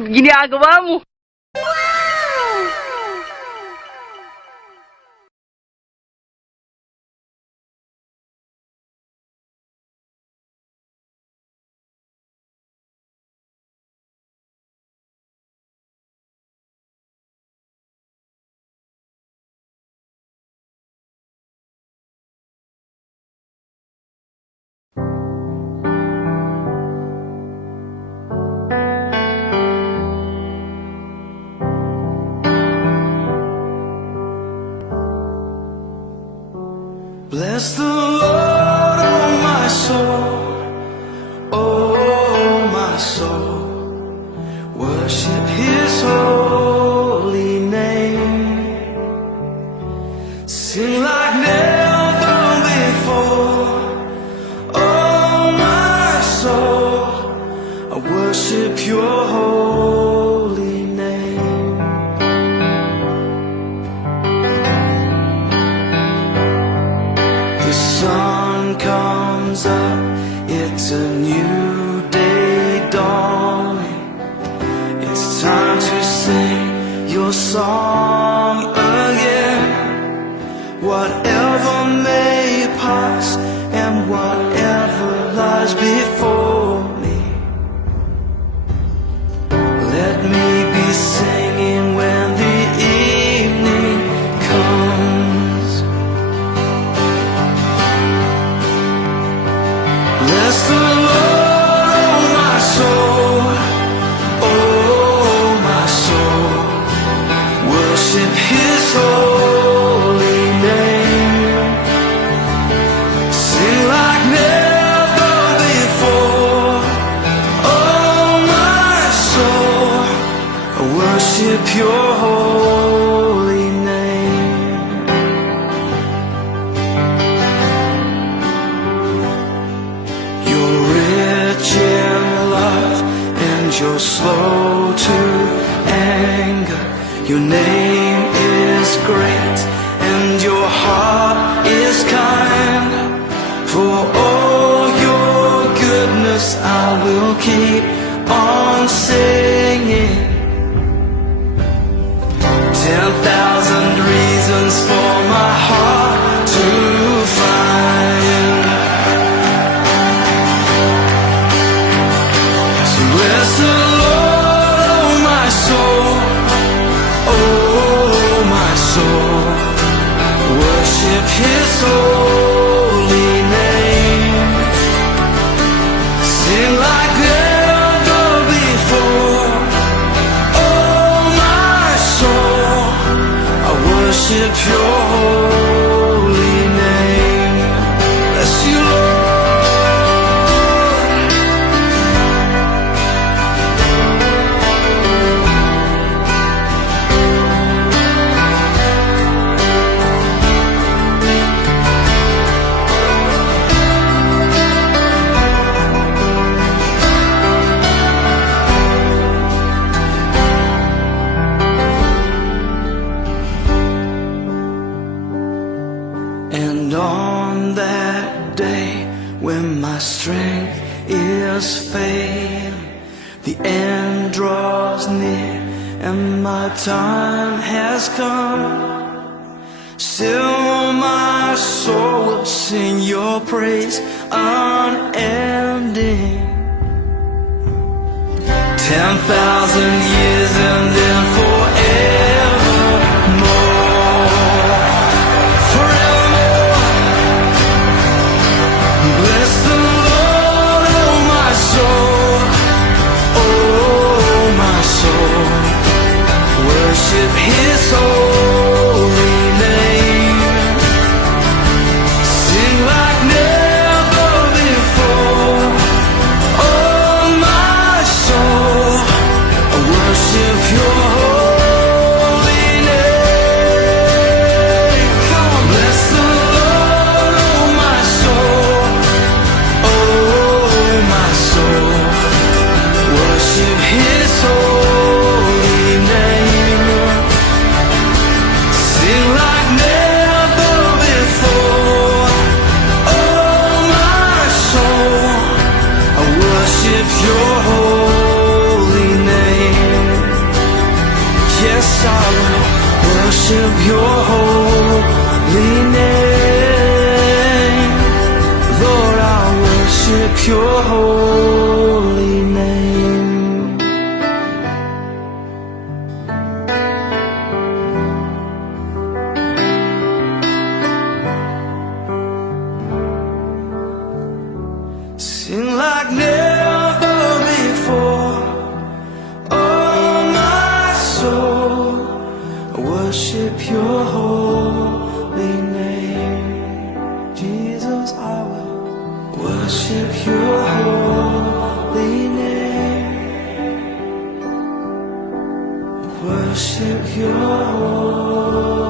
ginagawa mo? Bless the Lord, oh my soul, oh my soul. Worship His holy name. Sing like never before, oh my soul. I worship Your holy name. The sun comes up, it's a new day dawning. It's time to sing Your song again. Whatever may pass and whatever lies before me, let me be singing when the evening comes. Bless the Lord, oh my soul, oh my soul. Worship His holy name. Sing like never before, oh my soul. I worship Your holy name. You're rich in love and You're slow to anger. Your name is great and Your heart is kind. For all Your goodness I will keep on singing. 10,000 reasons for my heart to find. So bless the Lord, oh my soul, oh my soul. Worship His holy name. Sing like never before, oh my soul. I worship Your holy name. Bless You, Lord. And on that day when my strength is failing, the end draws near and my time has come, still my soul will sing Your praise unending. 10,000 years and then forevermore, forevermore. Bless the Lord, oh my soul, oh my soul. Worship His holy name. Sing like never before, oh my soul. I worship Your holy name. worship your holy name. Lord, I worship your holy name. Sing like never before. Oh, my soul, worship your holy name. Jesus, I will worship your holy name. Worship your holy name.